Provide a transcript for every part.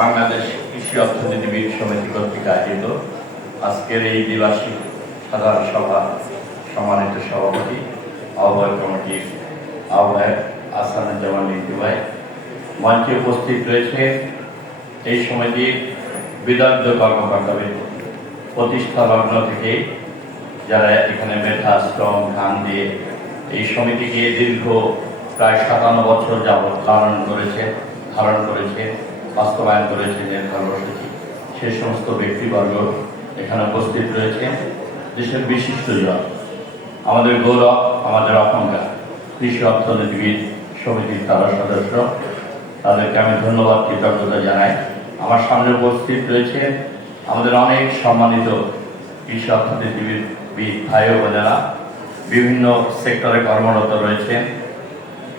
বাংলাদেশ কৃষি অর্থনীতিবিদ সমিতি কর্তৃক আয়োজিত আজকের এই দ্বিবার্ষিক সাধারণ সভা সম্মানিত সভাপতি, আহ্বায়ক কমিটির আহ্বায়ক আসানুজ্জামান লিন্টু ভাই। মঞ্চে উপস্থিত রয়েছে এই সমিতির বিদগ্ধ কর্মকর্তাবৃন্দ প্রতিষ্ঠা লগ্ন থেকে যারা এখানে মেধা শ্রম ধান দিয়ে এই সমিতিকে দীর্ঘ প্রায় সাতান্ন বছর যাবৎ লালন করেছে, ধারণ করেছে। বাস্তবায়ন করেছে যে কর্মসূচি। সে সমস্ত ব্যক্তিবর্গ এখানে উপস্থিত রয়েছে। দেশের বিশিষ্টজন আমাদের গৌরব, আমাদের অহংকার কৃষি অর্থনীতিবিদ সমিতির তারা সদস্য, তাদেরকে আমি ধন্যবাদ, কৃতজ্ঞতা জানাই। আমার সামনে উপস্থিত রয়েছে আমাদের অনেক সম্মানিত কৃষি অর্থনীতিবিদ ভাই বোনেরা। বিভিন্ন সেক্টরে কর্মরত রয়েছে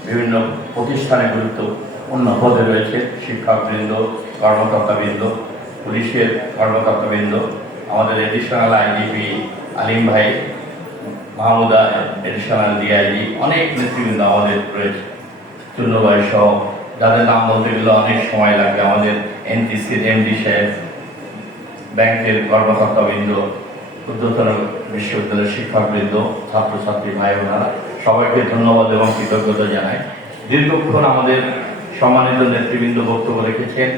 বিভিন্ন প্রতিষ্ঠানে গুরুত্বপূর্ণ পদে রয়েছে শিক্ষকবৃন্দ কর্মকর্তাবৃন্দ, পুলিশের কর্মকর্তাবৃন্দ, আমাদের এডিশনাল আইজিপি আলিম ভাই, মাহমুদা এডিশনাল ডিআইজি অনেক নেতৃবৃন্দ আমাদের রয়েছে। চূর্ণবাই সহ, যাদের নাম বলতে গেলে অনেক সময় লাগে, আমাদের এনটিসির এমডি সাহেব, ব্যাংকের কর্মকর্তাবৃন্দ উদ্যোতন বিশ্ববিদ্যালয়ের শিক্ষকবৃন্দ ছাত্রছাত্রী ভাই বোনেরা, সবাইকে ধন্যবাদ এবং কৃতজ্ঞতা জানাই। দীর্ঘক্ষণ আমাদের সম্মানিত নেতৃবৃন্দ বক্তব্য রেখেছেন।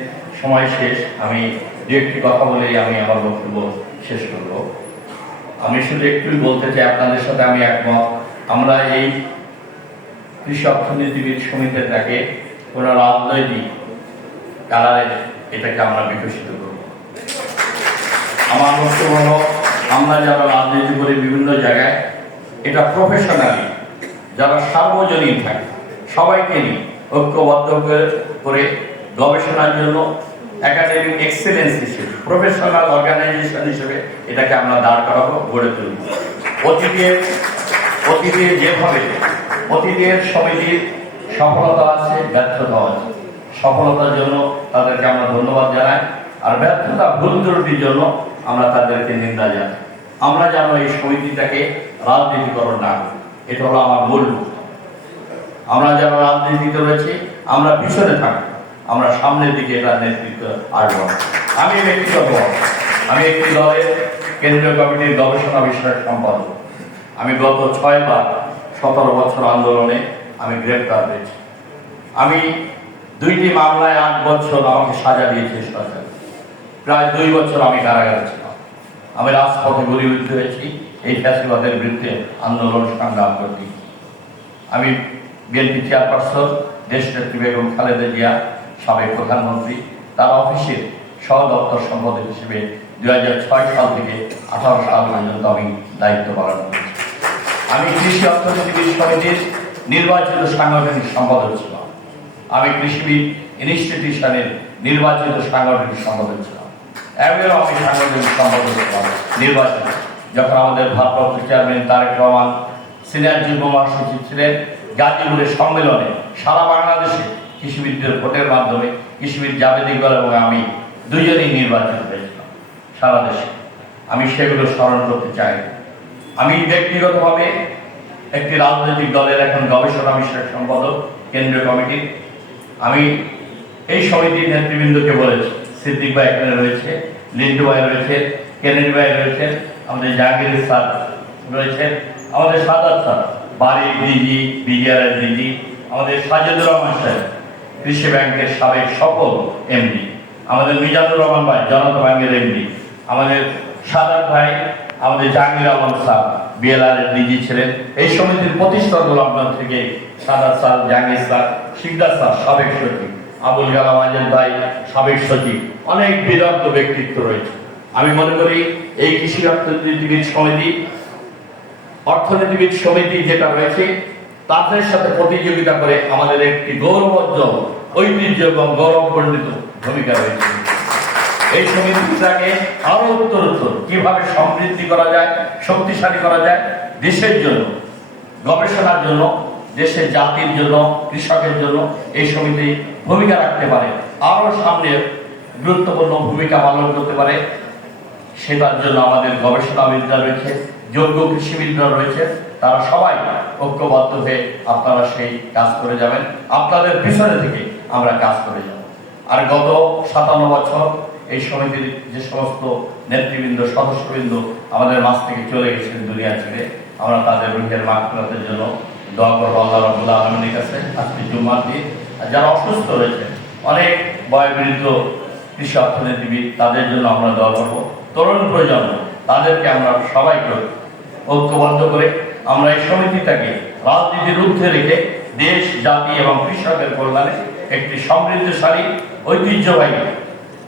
সময় শেষ। আমি দু একটি কথা বলেই আমি আমার বক্তব্য শেষ করব। আমি শুধু একটুই বলতে চাই, আপনাদের সাথে আমি একমত। আমরা এই কৃষি অর্থনীতিবিদ সমিতিটাকে কোনো রাজনৈতিক কালারে এটাকে আমরা বিকশিত করব। আমার বক্তব্য হলো, আমরা যারা রাজনীতি করি বিভিন্ন জায়গায়, এটা প্রফেশনালি যারা সার্বজনীন থাকে, সবাইকে নিয়ে ঐক্যবদ্ধ করে- গবেষণার জন্য একাডেমিক এক্সেলেন্স হিসেবে প্রফেশনাল অর্গানাইজেশন হিসেবে এটাকে আমরা দাঁড় করাবো, গড়ে তুলব। অতীতের অতীতের যেভাবে, অতীতের সমিতির সফলতা আছে ব্যর্থতা আছে। সফলতার জন্য তাদেরকে আমরা ধন্যবাদ জানাই, আর ব্যর্থতা, ভুল ত্রুটির জন্য আমরা তাদেরকে নিন্দা জানাই। আমরা যেন এই সমিতিটাকে রাজনীতিকরণ না এটা হলো আমার মূল। আমরা যারা রাজনীতিতে রয়েছি, আমরা পিছনে থাকি। আমরা সামনের দিকে এটা নেতৃত্ব আসব আমি ব্যক্তিগত আমি একটি দলের কেন্দ্রীয় কমিটির গবেষণা বিষয়ক সম্পাদক। আমি গত ছয়বার সতেরো বছর আন্দোলনে আমি গ্রেপ্তার হয়েছি। আমি দুইটি মামলায় আট বছর আমাকে সাজা দিয়েছে সরকার। প্রায় দুই বছর আমি কারাগারে ছিলাম। আমি রাজপথে গরিবিদ্ধ হয়েছি। এই ফ্যাসিবাদের বিরুদ্ধে আন্দোলন সংগ্রাম করতে আমি বিএনপি চেয়ারপারসন দেশ নেত্রী বেগম খালেদা জিয়া, সাবেক প্রধানমন্ত্রী, তার অফিসের সহ দপ্তর সম্পাদক হিসেবে দুই হাজার ছয় সাল থেকে আঠারো সাল পর্যন্ত আমি দায়িত্ব পালন করেছি। আমি কৃষি অর্থনীতিবিদ সমিতির নির্বাচিত সাংগঠনিক সম্পাদক ছিলাম। আমি কৃষিবিদ ইনস্টিটিউশনের নির্বাচিত সাংগঠনিক সম্পাদক ছিলাম। এবারেও আমি সাংগঠনিক সম্পাদক ছিলাম, নির্বাচিত। যখন আমাদের ভারপ্রাপ্ত চেয়ারম্যান তারেক রহমান, সিনিয়র যুগ্ম মহাসচিব ছিলেন গাজীপুরের সম্মেলনে সারা বাংলাদেশে কৃষিবিদদের ভোটের মাধ্যমে কৃষিবিদ জাভেদ ইকবাল এবং আমি দুজনেই নির্বাচিত হয়েছিলাম, সারা দেশে। আমি সেগুলো স্মরণ করতে চাই। আমি ব্যক্তিগতভাবে একটি রাজনৈতিক দলের এখন গবেষণা বিষয়ক সম্পাদক, কেন্দ্রীয় কমিটির আমি এই সমিতির নেতৃবৃন্দকে বলেছি, সিদ্দিক ভাই এখানে রয়েছে, লিন্টু ভাই রয়েছে, কেনেডি ভাই রয়েছেন, আমাদের জাহাঙ্গীর স্যার রয়েছেন, আমাদের সাদাত স্যার। বাড়ি ডিজি বিডিআর ডিজি আমাদের সাজেদুর রহমান সাহেব, কৃষি ব্যাংকের সাবেক সফল এমডি, আমাদের মিজানুর রহমান ভাই, জনতা ব্যাংকের এমডি, আমাদের সাদাত ভাই, আমাদের জাহাঙ্গীর আলম স্যার বিএলআর এর ডিজি ছিলেন। এই সমিতির প্রতিষ্ঠা আপনার থেকে Sadat sir, Jahangir sir, Sikdar sir, সাবেক সচিব, আবুল কালাম আজাদ ভাই, সাবেক সচিব, অনেক বিদগ্ধ ব্যক্তিত্ব রয়েছে। আমি মনে করি এই কৃষি অর্থনীতিবিদ সমিতি অর্থনীতিবিদ সমিতি যেটা রয়েছে, তাদের সাথে প্রতিযোগিতা করে আমাদের একটি গৌরবোজ্জ্বল ঐতিহ্য এবং গৌরবমণ্ডিত ভূমিকা রয়েছে। এই সমিতিটাকে আরও উত্তরোত্তর কীভাবে সমৃদ্ধি করা যায়, শক্তিশালী করা যায়, দেশের জন্য, গবেষণার জন্য, দেশের জাতির জন্য, কৃষকের জন্য এই সমিতি ভূমিকা রাখতে পারে, আরও সামনে গুরুত্বপূর্ণ ভূমিকা পালন করতে পারে, সেটার জন্য আমাদের গবেষণাবিদরা রয়েছে। যোগ্য কৃষিবিদরা রয়েছে, তারা সবাই ঐক্যবদ্ধ হয়ে আপনারা সেই কাজ করে যাবেন। আপনাদের পিছনে থেকে আমরা কাজ করে যাব। আর গত সাতান্ন বছর এই সমিতির যে সমস্ত নেতৃবৃন্দ, সদস্যবৃন্দ আমাদের মাছ থেকে চলে গেছেন দুনিয়া ছেড়ে, আমরা তাদের রুহের মাগফিরাতের জন্য দোয়া করব আল্লাহ রাব্বুল আলামিনের কাছে আজকে জুম্মার আর যারা অসুস্থ রয়েছে, অনেক বয়োবৃদ্ধ কৃষি অর্থনীতিবিদ, তাদের জন্য আমরা দোয়া করব। তরুণ প্রজন্ম, তাদেরকে আমরা সবাইকে ঐক্যবদ্ধ করে আমরা এই সমিতিটাকে রাজনীতির ঊর্ধ্বে রেখে দেশ, জাতি এবং কৃষকের কল্যাণে একটি সমৃদ্ধশালী, ঐতিহ্যবাহী,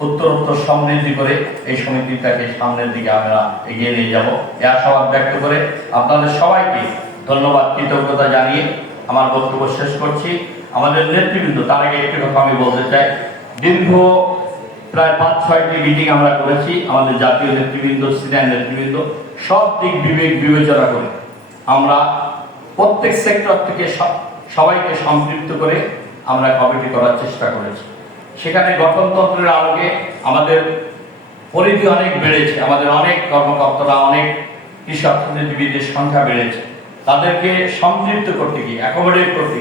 উত্তরোত্তর সমৃদ্ধি করে এই সমিতিটাকে সামনের দিকে আমরা এগিয়ে নিয়ে যাব। এ আশাবাদ ব্যক্ত করে আপনাদের সবাইকে ধন্যবাদ, কৃতজ্ঞতা জানিয়ে আমার বক্তব্য শেষ করছি। আমাদের নেতৃবৃন্দ, তার আগে একটি কথা আমি বলতে চাই। দীর্ঘ প্রায় পাঁচ, ছয়টি মিটিং আমরা করেছি, আমাদের জাতীয় নেতৃবৃন্দ, সিনিয়র নেতৃবৃন্দ, সব দিক বিবেক বিবেচনা করে। আমরা প্রত্যেক সেক্টর থেকে সবাইকে সম্পৃক্ত করে আমরা কমিটি করার চেষ্টা করেছি। সেখানে গঠনতন্ত্রের আলোকে আমাদের পরিধি অনেক বেড়েছে, আমাদের অনেক কর্মকর্তারা, অনেক কৃষি অর্থনীতিবিদের সংখ্যা বেড়েছে। তাদেরকে সম্পৃক্ত করতে গিয়ে অ্যাকোমোডেট করতে